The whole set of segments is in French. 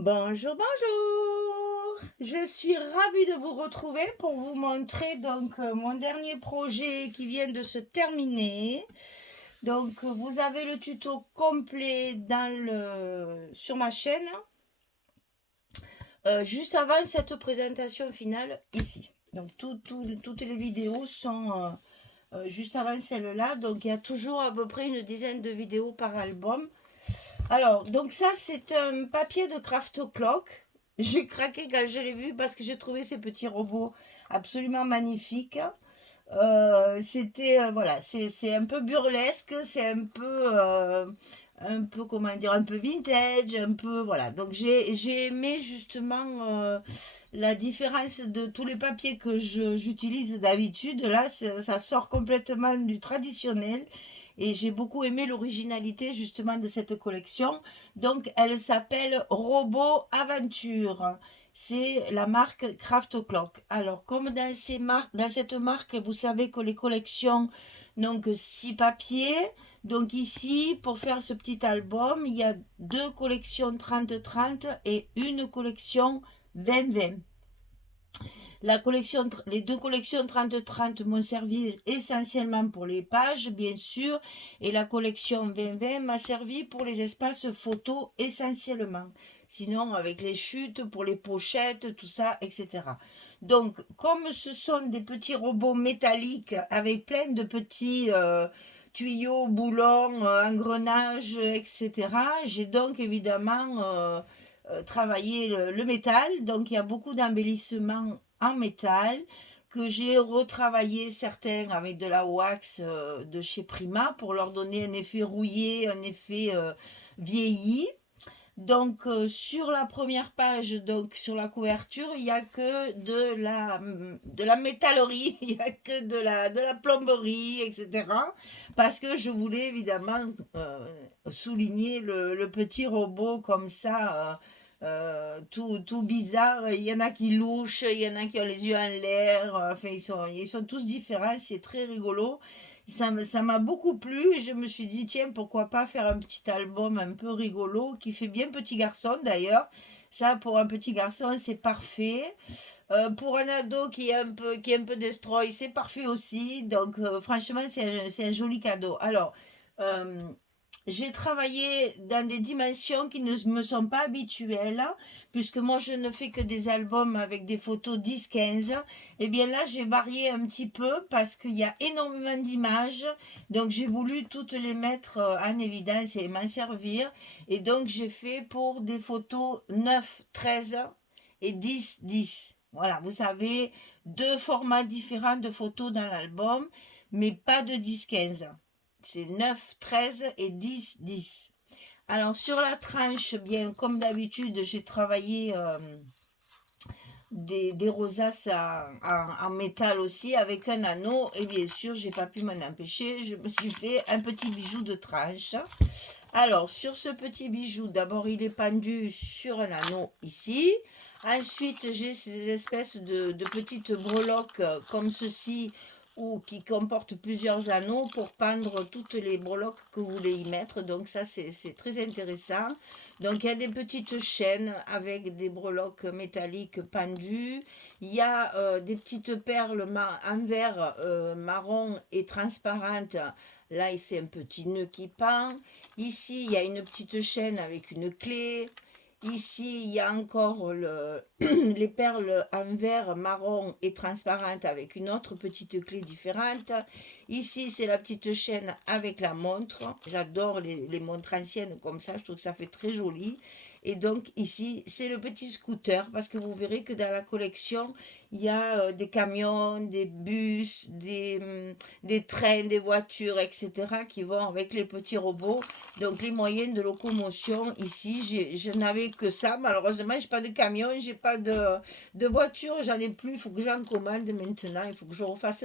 Bonjour, bonjour! Je suis ravie de vous retrouver pour vous montrer mon dernier projet qui vient de se terminer. Vous avez le tuto complet sur ma chaîne, juste avant cette présentation finale ici. Donc toutes les vidéos sont juste avant celle-là. Donc il y a toujours à peu près une dizaine de vidéos par album. Alors, donc ça, c'est un papier de Craft Clock. J'ai craqué quand je l'ai vu parce que j'ai trouvé ces petits robots absolument magnifiques. Voilà, c'est un peu burlesque, c'est un peu, comment dire, un peu vintage, un peu, voilà. Donc j'ai aimé justement la différence de tous les papiers que j'utilise d'habitude. Là, ça sort complètement du traditionnel. Et j'ai beaucoup aimé l'originalité justement de cette collection. Donc, elle s'appelle Robot Aventure. C'est la marque Craft Clock. Alors, comme dans cette marque, vous savez que les collections, donc 6 papiers. Donc ici, pour faire ce petit album, il y a deux collections 30-30 et une collection 20-20. Les deux collections 30-30 m'ont servi essentiellement pour les pages, bien sûr, et la collection 20-20 m'a servi pour les espaces photos essentiellement. Sinon, avec les chutes, pour les pochettes, tout ça, etc. Donc, comme ce sont des petits robots métalliques avec plein de petits tuyaux, boulons, engrenages, etc., j'ai donc évidemment travaillé le métal. Donc, il y a beaucoup d'embellissements en métal que j'ai retravaillé certains avec de la wax de chez Prima pour leur donner un effet rouillé, un effet vieilli. Donc sur la première page, donc sur la couverture, il n'y a que de la métallerie, il n'y a que de la plomberie, etc. Parce que je voulais évidemment souligner le petit robot comme ça, tout bizarre. Il y en a qui louchent, il y en a qui ont les yeux en l'air. Enfin, ils sont tous différents, c'est très rigolo. Ça m'a beaucoup plu et je me suis dit, tiens, pourquoi pas faire un petit album un peu rigolo qui fait bien petit garçon d'ailleurs. Ça, pour un petit garçon, c'est parfait. Pour un ado qui est un peu destroy, c'est parfait aussi. Donc, franchement, c'est un joli cadeau. Alors, euh, j'ai travaillé dans des dimensions qui ne me sont pas habituelles, puisque moi, je ne fais que des albums avec des photos 10-15. Et bien là, j'ai varié un petit peu parce qu'il y a énormément d'images. Donc, j'ai voulu toutes les mettre en évidence et m'en servir. Et donc, j'ai fait pour des photos 9, 13 et 10, 10. Voilà, vous savez, deux formats différents de photos dans l'album, mais pas de 10-15. C'est 9, 13 et 10, 10. Alors sur la tranche, bien comme d'habitude, j'ai travaillé des rosaces en métal aussi avec un anneau et bien sûr, j'ai pas pu m'en empêcher, je me suis fait un petit bijou de tranche. Alors sur ce petit bijou, d'abord il est pendu sur un anneau ici. Ensuite, j'ai ces espèces de petites breloques comme ceci ou qui comportent plusieurs anneaux pour pendre toutes les breloques que vous voulez y mettre. Donc ça, c'est très intéressant. Donc il y a des petites chaînes avec des breloques métalliques pendues. Il y a des petites perles en verre marron et transparentes. Là, c'est un petit nœud qui pend. Ici, il y a une petite chaîne avec une clé. Ici, il y a encore les perles en verre marron et transparente avec une autre petite clé différente. Ici, c'est la petite chaîne avec la montre. J'adore les montres anciennes comme ça, je trouve que ça fait très joli. Et donc ici, c'est le petit scooter parce que vous verrez que dans la collection, il y a des camions, des bus, des trains, des voitures, etc. qui vont avec les petits robots. Donc les moyens de locomotion ici, je n'avais que ça. Malheureusement, j'ai pas de camion, j'ai pas de voiture, j'en ai plus. Il faut que j'en commande maintenant. Il faut que je refasse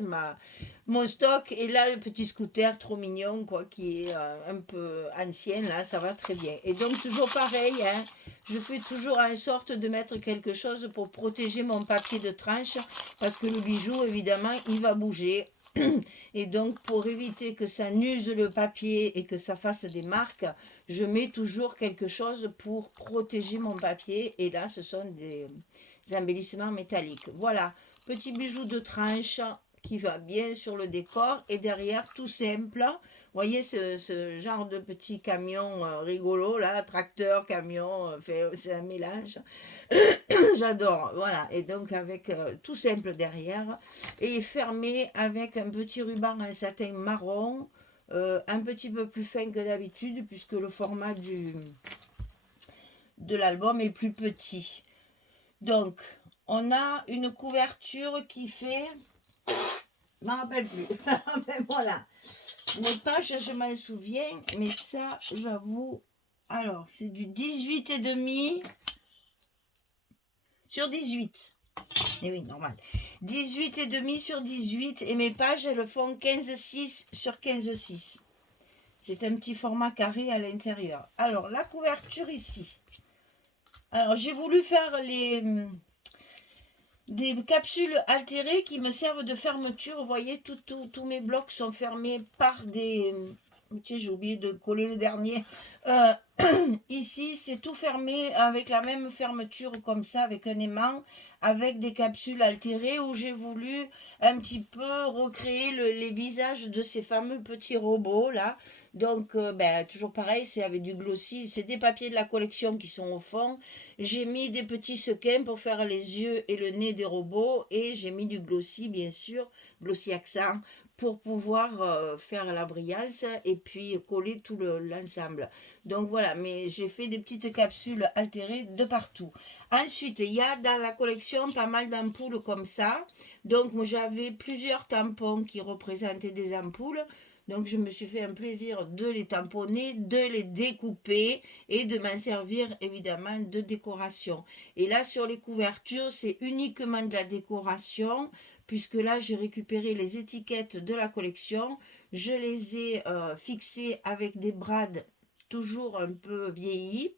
mon stock. Et là, le petit scooter trop mignon, quoi, qui est un peu ancien, là, ça va très bien. Et donc toujours pareil, hein, je fais toujours en sorte de mettre quelque chose pour protéger mon papier de tranche parce que le bijou, évidemment, il va bouger. Et donc, pour éviter que ça n'use le papier et que ça fasse des marques, je mets toujours quelque chose pour protéger mon papier. Et là, ce sont des embellissements métalliques. Voilà, petit bijou de tranche qui va bien sur le décor. Et derrière, tout simple. Vous voyez ce genre de petit camion rigolo, là, tracteur, camion, c'est un mélange. J'adore, voilà. Et donc avec tout simple derrière et fermé avec un petit ruban en satin marron, un petit peu plus fin que d'habitude puisque le format de l'album est plus petit. Donc on a une couverture qui fait, je m'en rappelle plus, mais voilà. Les pages, je m'en souviens, mais ça, j'avoue, alors c'est du 18,5 sur 18. Et oui, normal. 18,5 sur 18 et mes pages, elles font 15,6 sur 15,6. C'est un petit format carré à l'intérieur. Alors, la couverture ici. Alors, j'ai voulu faire des capsules altérées qui me servent de fermeture. Vous voyez, tous mes blocs sont fermés par des... Tiens, j'ai oublié de coller le dernier. Euh, Ici, c'est tout fermé avec la même fermeture comme ça, avec un aimant, avec des capsules altérées où j'ai voulu un petit peu recréer les visages de ces fameux petits robots là. Donc, toujours pareil, c'est avec du glossy. C'est des papiers de la collection qui sont au fond. J'ai mis des petits sequins pour faire les yeux et le nez des robots. Et j'ai mis du glossy, bien sûr, glossy accent, pour pouvoir faire la brillance et puis coller tout l'ensemble. Donc voilà, mais j'ai fait des petites capsules altérées de partout. Ensuite, il y a dans la collection pas mal d'ampoules comme ça. Donc moi j'avais plusieurs tampons qui représentaient des ampoules. Donc je me suis fait un plaisir de les tamponner, de les découper et de m'en servir évidemment de décoration. Et là sur les couvertures, c'est uniquement de la décoration puisque là j'ai récupéré les étiquettes de la collection. Je les ai fixées avec des brades toujours un peu vieillis.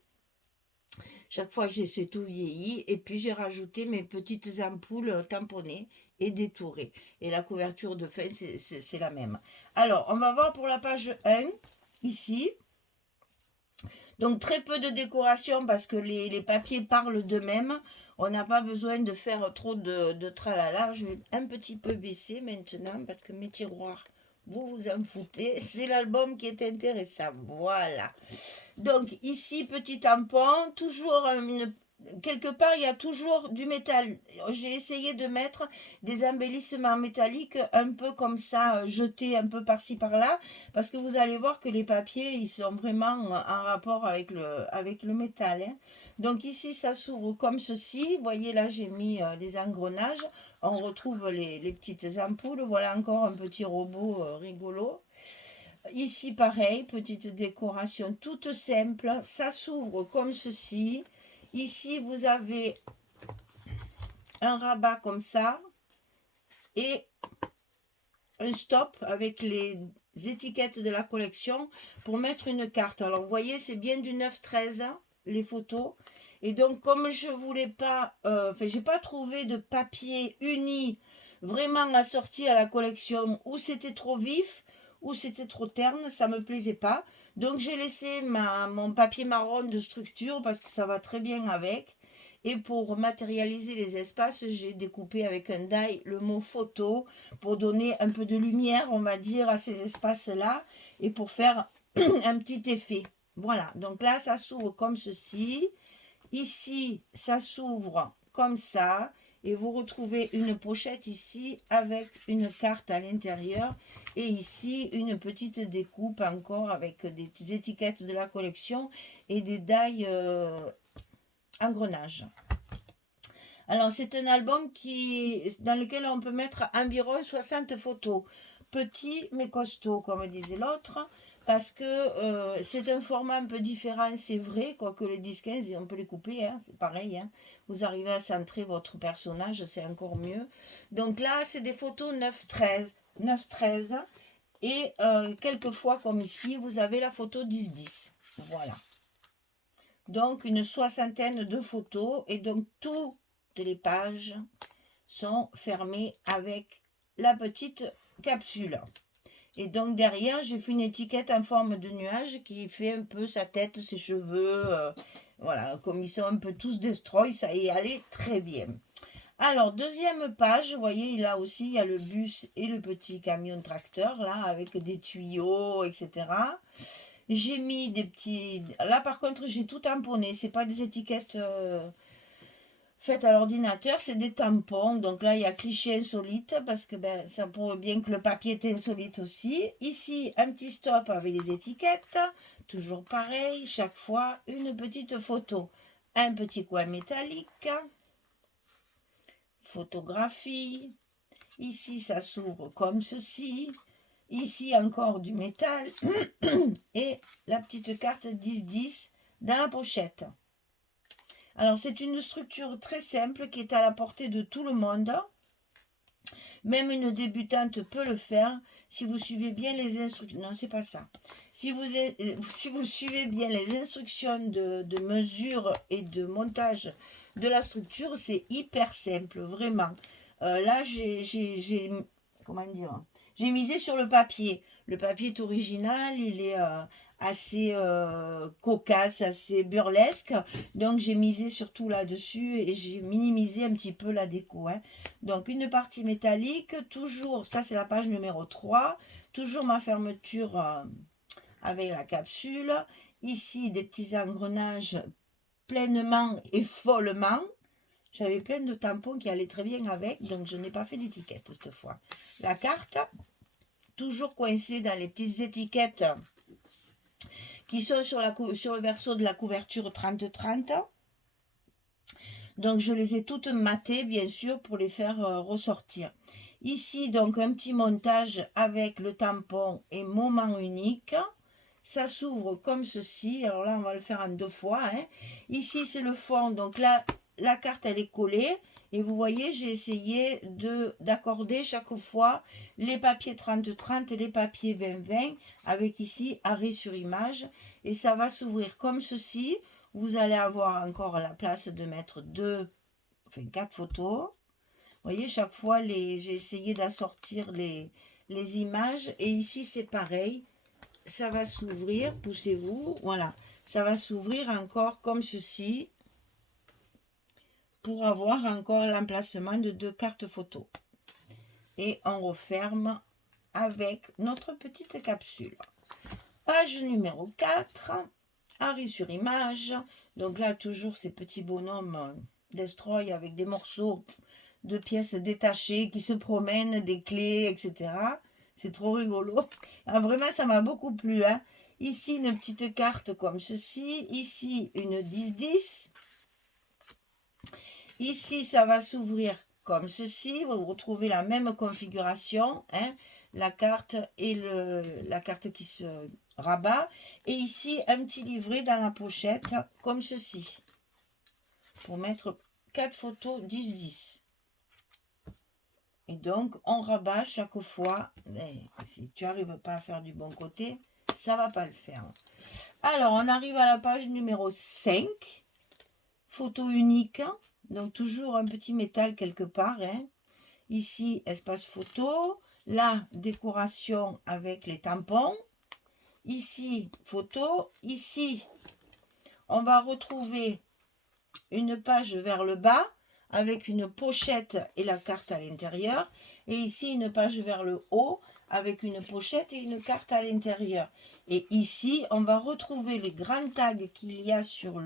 Chaque fois, c'est tout vieilli. Et puis, j'ai rajouté mes petites ampoules tamponnées et détourées. Et la couverture de fin, c'est la même. Alors, on va voir pour la page 1, ici. Donc, très peu de décoration parce que les papiers parlent d'eux-mêmes. On n'a pas besoin de faire trop de tralala. Je vais un petit peu baisser maintenant parce que mes tiroirs, vous vous en foutez. C'est l'album qui est intéressant. Voilà. Donc ici, petit tampon, toujours quelque part, il y a toujours du métal. J'ai essayé de mettre des embellissements métalliques un peu comme ça, jetés un peu par-ci par-là, parce que vous allez voir que les papiers, ils sont vraiment en rapport avec le métal. Hein. Donc ici, ça s'ouvre comme ceci. Vous voyez, là, j'ai mis les engrenages. On retrouve les petites ampoules. Voilà encore un petit robot rigolo. Ici, pareil, petite décoration toute simple. Ça s'ouvre comme ceci. Ici, vous avez un rabat comme ça et un stop avec les étiquettes de la collection pour mettre une carte. Alors, vous voyez, c'est bien du 9-13, les photos. Et donc, comme je voulais pas, j'ai pas trouvé de papier uni vraiment assorti à la collection où c'était trop vif, ou c'était trop terne, ça me plaisait pas. Donc j'ai laissé mon papier marron de structure parce que ça va très bien avec. Et pour matérialiser les espaces, j'ai découpé avec un die le mot photo pour donner un peu de lumière, on va dire, à ces espaces-là et pour faire un petit effet. Voilà, donc là, ça s'ouvre comme ceci. Ici, ça s'ouvre comme ça. Et vous retrouvez une pochette ici avec une carte à l'intérieur. Et ici, une petite découpe encore avec des étiquettes de la collection et des die engrenages. Alors, c'est un album dans lequel on peut mettre environ 60 photos. Petit mais costaud, comme disait l'autre, parce que c'est un format un peu différent, c'est vrai, quoique les 10-15, on peut les couper, hein, c'est pareil. Hein. Vous arrivez à centrer votre personnage, c'est encore mieux. Donc là, c'est des photos 9-13. 9-13. Et quelquefois, comme ici, vous avez la photo 10-10. Voilà. Donc, une soixantaine de photos. Et donc, toutes les pages sont fermées avec la petite capsule. Et donc derrière, j'ai fait une étiquette en forme de nuage qui fait un peu sa tête, ses cheveux. Voilà, comme ils sont un peu tous destroy, ça y allait très bien. Alors, deuxième page, vous voyez, là aussi, il y a le bus et le petit camion tracteur, là, avec des tuyaux, etc. J'ai mis des petits... Là, par contre, j'ai tout tamponné. C'est pas des étiquettes faites à l'ordinateur, c'est des tampons. Donc là, il y a cliché insolite, parce que ben, ça prouve bien que le papier est insolite aussi. Ici, un petit stop avec les étiquettes. Toujours pareil, chaque fois, une petite photo. Un petit coin métallique. Photographie. Ici, ça s'ouvre comme ceci. Ici, encore du métal. Et la petite carte 10-10 dans la pochette. Alors, c'est une structure très simple qui est à la portée de tout le monde. Même une débutante peut le faire si vous suivez bien les instructions. Non, c'est pas ça. Si vous suivez bien les instructions de mesure et de montage de la structure, c'est hyper simple, vraiment. Là, comment dire, j'ai misé sur le papier. Le papier est original, il est assez cocasse, assez burlesque. Donc, j'ai misé surtout là-dessus et j'ai minimisé un petit peu la déco. Hein. Donc, une partie métallique, toujours, ça c'est la page numéro 3, toujours ma fermeture avec la capsule. Ici, des petits engrenages pleinement et follement. J'avais plein de tampons qui allaient très bien avec, donc je n'ai pas fait d'étiquette cette fois. La carte, toujours coincée dans les petites étiquettes qui sont sur le verso de la couverture 30-30. Donc, je les ai toutes matées, bien sûr, pour les faire ressortir. Ici, donc, un petit montage avec le tampon et moment unique. Ça s'ouvre comme ceci. Alors là, on va le faire en 2 fois. Hein. Ici, c'est le fond. Donc là, la carte, elle est collée. Et vous voyez, j'ai essayé d'accorder chaque fois les papiers 30-30 et les papiers 20-20 avec ici arrêt sur image. Et ça va s'ouvrir comme ceci. Vous allez avoir encore la place de mettre 4 photos. Vous voyez, chaque fois, j'ai essayé d'assortir les images. Et ici, c'est pareil. Ça va s'ouvrir, poussez-vous. Voilà, ça va s'ouvrir encore comme ceci pour avoir encore l'emplacement de 2 cartes photos. Et on referme avec notre petite capsule. Page numéro 4. Arrêt sur image. Donc là, toujours ces petits bonhommes destroy avec des morceaux de pièces détachées qui se promènent, des clés, etc. C'est trop rigolo. Ah, vraiment, ça m'a beaucoup plu. Hein. Ici, une petite carte comme ceci. Ici, une 10-10. Ici, ça va s'ouvrir comme ceci. Vous retrouvez la même configuration. Hein. La carte et la carte qui se rabat. Et ici, un petit livret dans la pochette comme ceci. Pour mettre 4 photos 10-10. Et donc, on rabat chaque fois. Mais si tu n'arrives pas à faire du bon côté, ça ne va pas le faire. Alors, on arrive à la page numéro 5. Photo unique. Donc, toujours un petit métal quelque part. Hein. Ici, espace photo. Là, décoration avec les tampons. Ici, photo. Ici, on va retrouver une page vers le bas avec une pochette et la carte à l'intérieur. Et ici, une page vers le haut avec une pochette et une carte à l'intérieur. Et ici, on va retrouver les grands tags qu'il y a sur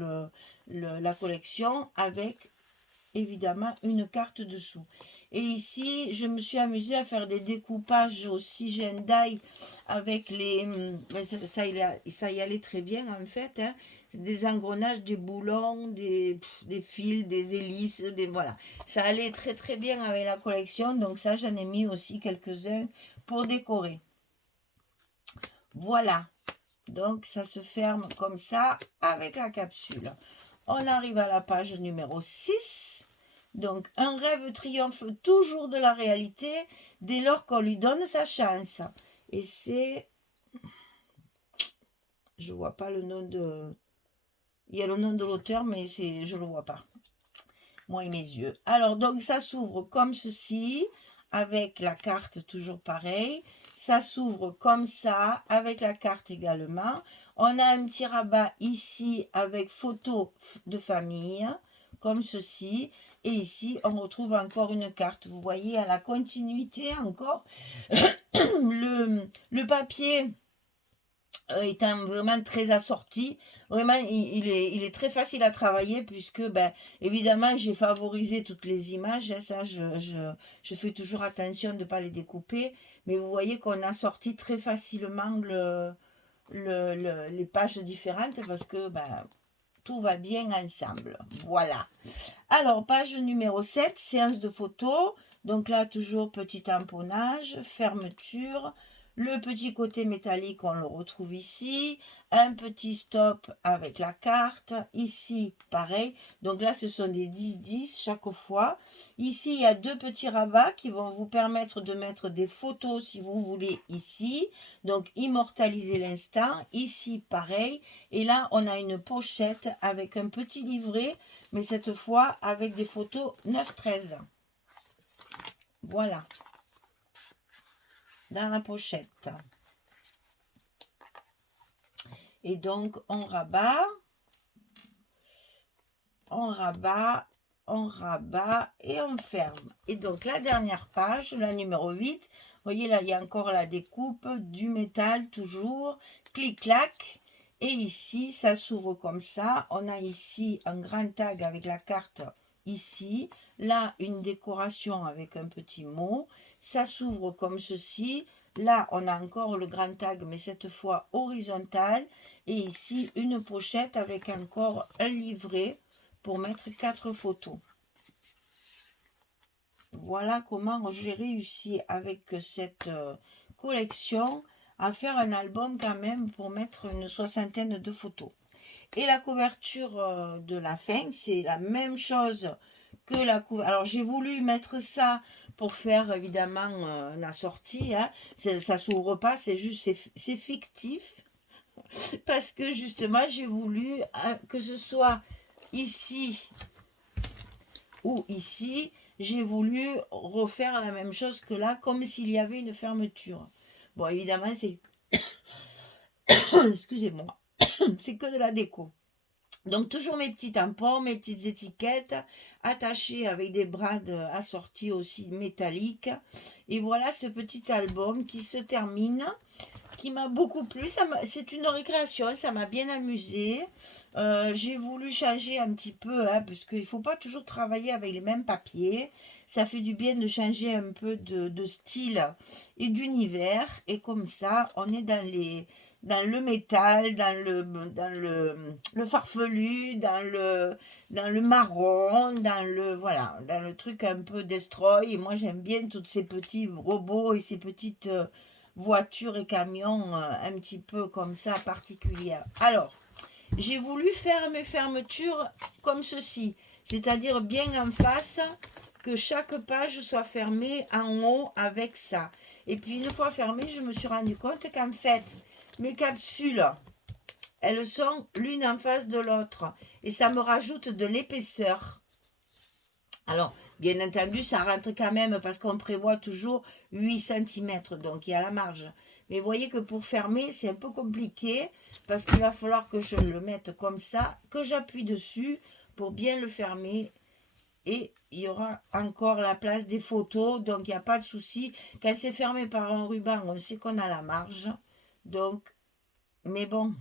la collection avec évidemment une carte dessous. Et ici, je me suis amusée à faire des découpages aussi Gendai avec les... Ça y allait très bien en fait. Hein. Des engrenages, des boulons, des fils, des hélices, voilà. Ça allait très très bien avec la collection. Donc ça, j'en ai mis aussi quelques-uns pour décorer. Voilà. Donc ça se ferme comme ça avec la capsule. On arrive à la page numéro 6. Donc, un rêve triomphe toujours de la réalité dès lors qu'on lui donne sa chance. Et c'est... Je vois pas le nom de... Il y a le nom de l'auteur, mais je ne le vois pas. Moi et mes yeux. Alors, donc, ça s'ouvre comme ceci, avec la carte toujours pareil. Ça s'ouvre comme ça, avec la carte également. On a un petit rabat ici avec photo de famille, comme ceci. Et ici, on retrouve encore une carte. Vous voyez, à la continuité encore. Le papier étant vraiment très assorti. Vraiment, il est très facile à travailler puisque, ben, évidemment, j'ai favorisé toutes les images. Hein, ça, je fais toujours attention de ne pas les découper. Mais vous voyez qu'on a sorti très facilement les pages différentes parce que ben, tout va bien ensemble. Voilà. Alors, page numéro 7, séance de photos. Donc là, toujours petit tamponnage, fermeture. Le petit côté métallique, on le retrouve ici. Un petit stop avec la carte. Ici, pareil. Donc là, ce sont des 10-10 chaque fois. Ici, il y a deux petits rabats qui vont vous permettre de mettre des photos si vous voulez ici. Donc, immortaliser l'instant. Ici, pareil. Et là, on a une pochette avec un petit livret, mais cette fois avec des photos 9-13. Voilà, dans la pochette. Et donc, on rabat, on rabat, on rabat et on ferme. Et donc, la dernière page, la numéro 8, vous voyez là, il y a encore la découpe du métal, toujours, clic-clac. Et ici, ça s'ouvre comme ça. On a ici un grand tag avec la carte ici. Là, une décoration avec un petit mot. Ça s'ouvre comme ceci. Là, on a encore le grand tag, mais cette fois horizontal. Et ici, une pochette avec encore un livret pour mettre 4 photos. Voilà comment j'ai réussi avec cette collection à faire un album quand même pour mettre une soixantaine de photos. Et la couverture de la fin, c'est la même chose que la couverture. Alors j'ai voulu mettre ça pour faire évidemment une assortie. Hein. Ça s'ouvre pas, c'est juste, c'est fictif. Parce que justement, j'ai voulu que ce soit ici ou ici, j'ai voulu refaire la même chose que là, comme s'il y avait une fermeture. Bon, évidemment, c'est... Excusez-moi. C'est que de la déco. Donc, toujours mes petits tampons, mes petites étiquettes, attachées avec des brades assortis aussi métalliques. Et voilà ce petit album qui se termine, qui m'a beaucoup plu. C'est une récréation, ça m'a bien amusé. J'ai voulu changer un petit peu, hein, parce qu'il ne faut pas toujours travailler avec les mêmes papiers. Ça fait du bien de changer un peu de style et d'univers. Et comme ça, on est dans le métal, le farfelu, dans le marron, voilà, dans le truc un peu destroy. Et moi, j'aime bien tous ces petits robots et ces petites voitures et camions un petit peu comme ça particulières. Alors, j'ai voulu faire mes fermetures comme ceci, c'est-à-dire bien en face, que chaque page soit fermée en haut avec ça. Et puis une fois fermée, je me suis rendu compte qu'en fait, mes capsules, elles sont l'une en face de l'autre. Et ça me rajoute de l'épaisseur. Alors, bien entendu, ça rentre quand même parce qu'on prévoit toujours 8 cm. Donc, il y a la marge. Mais vous voyez que pour fermer, c'est un peu compliqué parce qu'il va falloir que je le mette comme ça, que j'appuie dessus pour bien le fermer. Et il y aura encore la place des photos, donc il n'y a pas de souci. Quand c'est fermé par un ruban, on sait qu'on a la marge. Donc, mais bon,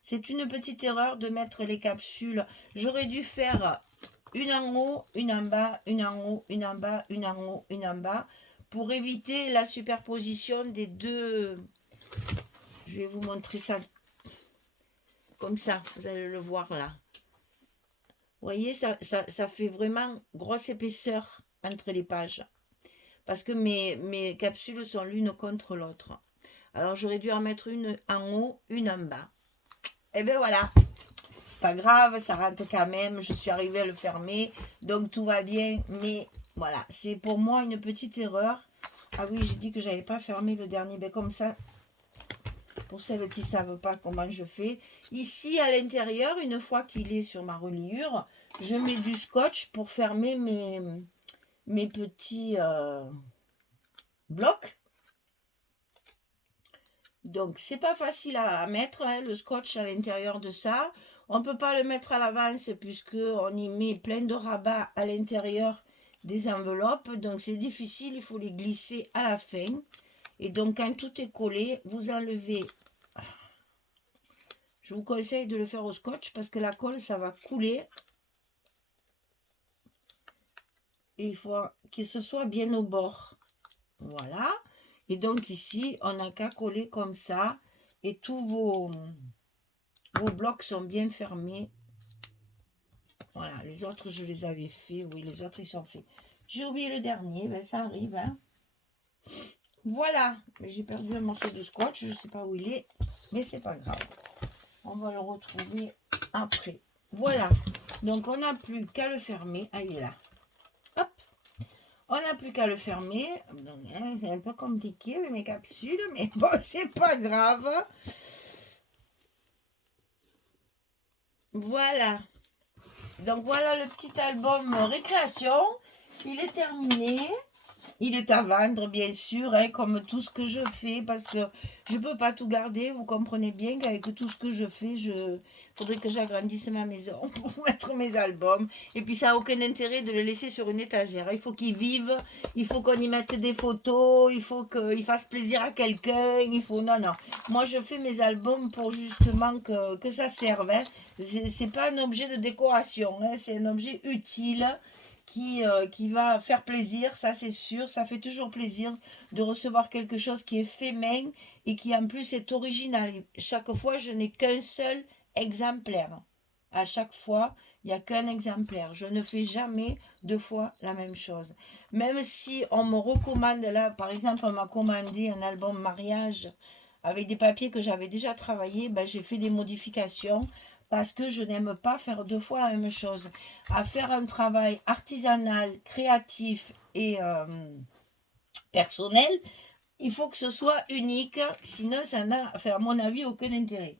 c'est une petite erreur de mettre les capsules. J'aurais dû faire une en haut, une en bas, une en haut, une en bas, une en haut, une en bas, pour éviter la superposition des deux. Je vais vous montrer ça comme ça, vous allez le voir là. Vous voyez, ça fait vraiment grosse épaisseur entre les pages. Parce que mes capsules sont l'une contre l'autre. Alors j'aurais dû en mettre une en haut, une en bas. Et bien voilà, c'est pas grave, ça rentre quand même, je suis arrivée à le fermer, donc tout va bien, mais voilà, c'est pour moi une petite erreur. Ah oui, j'ai dit que j'avais pas fermé le dernier, ben comme ça, pour celles qui ne savent pas comment je fais. Ici, à l'intérieur, une fois qu'il est sur ma reliure, je mets du scotch pour fermer mes petits... blocs. Donc, c'est pas facile à mettre, hein, le scotch à l'intérieur de ça. On ne peut pas le mettre à l'avance puisqu'on y met plein de rabats à l'intérieur des enveloppes. Donc, c'est difficile, il faut les glisser à la fin. Et donc, quand tout est collé, vous enlevez. Je vous conseille de le faire au scotch parce que la colle, ça va couler. Et il faut que ce soit bien au bord. Voilà. Et donc ici, on n'a qu'à coller comme ça. Et tous vos blocs sont bien fermés. Voilà. Les autres, je les avais faits. Oui, les autres, ils sont faits. J'ai oublié le dernier. Ben, ça arrive. Hein. Voilà. J'ai perdu un morceau de scotch. Je ne sais pas où il est. Mais c'est pas grave. On va le retrouver après. Voilà. Donc, on n'a plus qu'à le fermer. Ah, il est là. Hop. On n'a plus qu'à le fermer. Donc, hein, c'est un peu compliqué mes capsules, mais bon, c'est pas grave. Voilà. Donc voilà le petit album récréation. Il est terminé. Il est à vendre, bien sûr, hein, comme tout ce que je fais, parce que je ne peux pas tout garder. Vous comprenez bien qu'avec tout ce que je fais, faudrait que j'agrandisse ma maison pour mettre mes albums. Et puis, ça n'a aucun intérêt de le laisser sur une étagère. Il faut qu'il vive, il faut qu'on y mette des photos, il faut qu'il fasse plaisir à quelqu'un. Il faut... Non, non. Moi, je fais mes albums pour justement que ça serve. Hein. Ce n'est pas un objet de décoration, hein, c'est un objet utile qui va faire plaisir, ça c'est sûr. Ça fait toujours plaisir de recevoir quelque chose qui est fait main et qui en plus est original. Chaque fois, je n'ai qu'un seul exemplaire. À chaque fois, il n'y a qu'un exemplaire. Je ne fais jamais deux fois la même chose. Même si on me recommande, là, par exemple, on m'a commandé un album mariage avec des papiers que j'avais déjà travaillé, ben, j'ai fait des modifications parce que je n'aime pas faire deux fois la même chose. À faire un travail artisanal, créatif et personnel, il faut que ce soit unique, sinon ça n'a, enfin, à mon avis, aucun intérêt.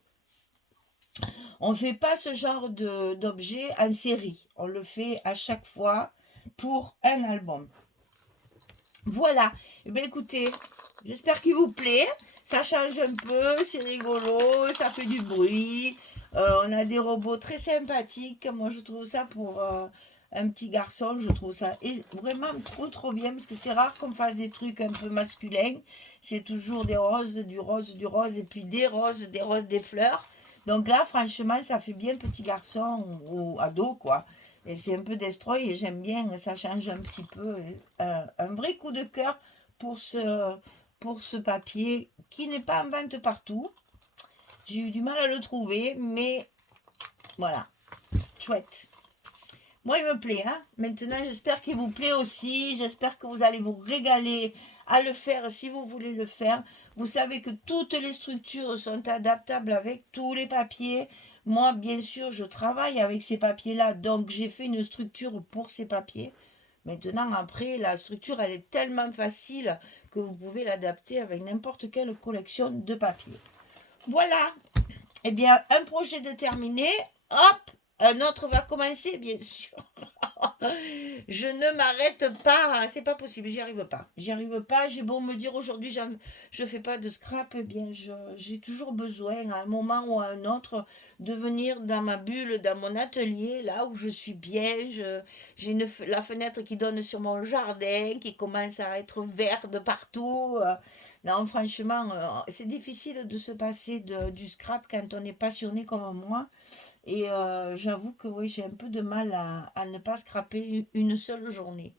On ne fait pas ce genre d'objet en série. On le fait à chaque fois pour un album. Voilà. Eh bien, écoutez, j'espère qu'il vous plaît. Ça change un peu, c'est rigolo, ça fait du bruit. On a des robots très sympathiques. Moi, je trouve ça pour un petit garçon, je trouve ça vraiment trop bien parce que c'est rare qu'on fasse des trucs un peu masculins. C'est toujours des roses, du rose, du rose et puis des roses, des fleurs. Donc là, franchement, ça fait bien petit garçon ou ado, quoi. Et c'est un peu destroy et j'aime bien, ça change un petit peu. Un vrai coup de cœur pour ce papier qui n'est pas en vente partout. J'ai eu du mal à le trouver, mais voilà, chouette. Moi, il me plaît. Hein. Maintenant, j'espère qu'il vous plaît aussi. J'espère que vous allez vous régaler à le faire si vous voulez le faire. Vous savez que toutes les structures sont adaptables avec tous les papiers. Moi, bien sûr, je travaille avec ces papiers-là, donc j'ai fait une structure pour ces papiers. Maintenant, après, la structure, elle est tellement facile que vous pouvez l'adapter avec n'importe quelle collection de papiers. Voilà. Eh bien, un projet déterminé. Hop, un autre va commencer, bien sûr. Je ne m'arrête pas, c'est pas possible, j'y arrive pas. J'y arrive pas, j'ai beau me dire aujourd'hui je fais pas de scrap, eh bien j'ai toujours besoin à un moment ou à un autre de venir dans ma bulle, dans mon atelier, là où je suis bien. J'ai la fenêtre qui donne sur mon jardin, qui commence à être vert de partout. Non, franchement, c'est difficile de se passer du scrap quand on est passionné comme moi. Et j'avoue que oui, j'ai un peu de mal à ne pas scraper une seule journée.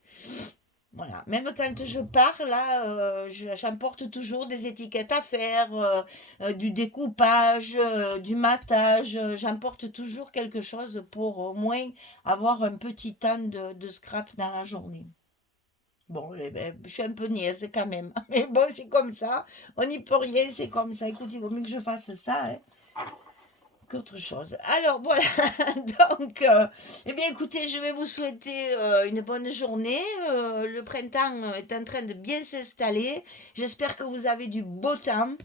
Voilà. Même quand je pars, là, j'emporte toujours des étiquettes à faire, du découpage, du matage. J'emporte toujours quelque chose pour au moins avoir un petit temps de scrap dans la journée. Bon, eh ben, je suis un peu niaise quand même. Mais bon, c'est comme ça. On n'y peut rien, c'est comme ça. Écoute, il vaut mieux que je fasse ça. Hein. Qu'autre chose. Alors voilà, donc, eh bien écoutez, je vais vous souhaiter une bonne journée. Le printemps est en train de bien s'installer. J'espère que vous avez du beau temps.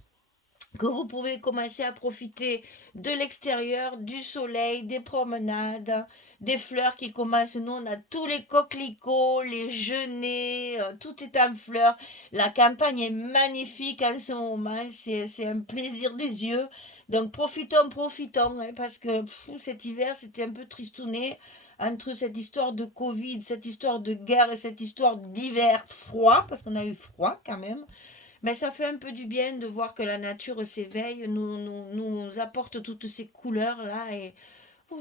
que vous pouvez commencer à profiter de l'extérieur, du soleil, des promenades, des fleurs qui commencent. Nous, on a tous les coquelicots, les genêts, tout est en fleurs. La campagne est magnifique en ce moment, c'est un plaisir des yeux. Donc profitons, profitons, hein, parce que cet hiver, c'était un peu tristouné entre cette histoire de Covid, cette histoire de guerre et cette histoire d'hiver froid, parce qu'on a eu froid quand même. Mais ça fait un peu du bien de voir que la nature s'éveille, nous apporte toutes ces couleurs-là et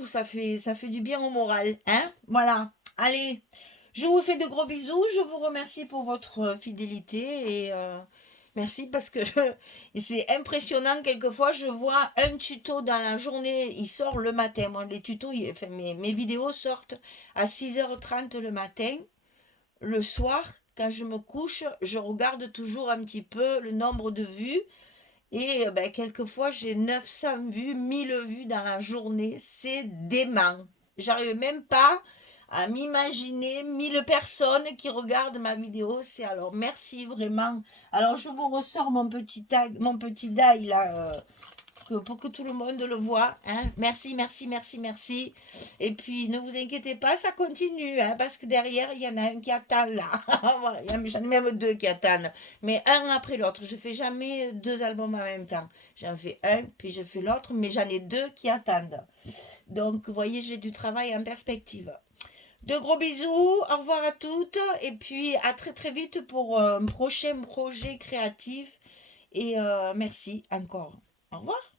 ça fait du bien au moral. Hein? Voilà. Allez, je vous fais de gros bisous. Je vous remercie pour votre fidélité et merci parce que c'est impressionnant. Quelquefois, je vois un tuto dans la journée. Il sort le matin. Moi, les tutos, enfin, mes vidéos sortent à 6h30 le matin. Le soir, quand je me couche, je regarde toujours un petit peu le nombre de vues et ben, quelquefois j'ai 900 vues, 1000 vues dans la journée. C'est dément. J'arrive même pas à m'imaginer 1000 personnes qui regardent ma vidéo. C'est alors merci vraiment. Alors je vous ressors mon petit die là. Pour que tout le monde le voit. Hein. Merci, merci, merci, merci. Et puis, ne vous inquiétez pas, ça continue, hein, parce que derrière, il y en a un qui attend là. Voilà, j'en ai même deux qui attendent. Mais un après l'autre. Je fais jamais deux albums en même temps. J'en fais un, puis je fais l'autre, mais j'en ai deux qui attendent. Donc, vous voyez, j'ai du travail en perspective. De gros bisous, au revoir à toutes, et puis à très très vite pour un prochain projet créatif. Et merci encore. Au revoir.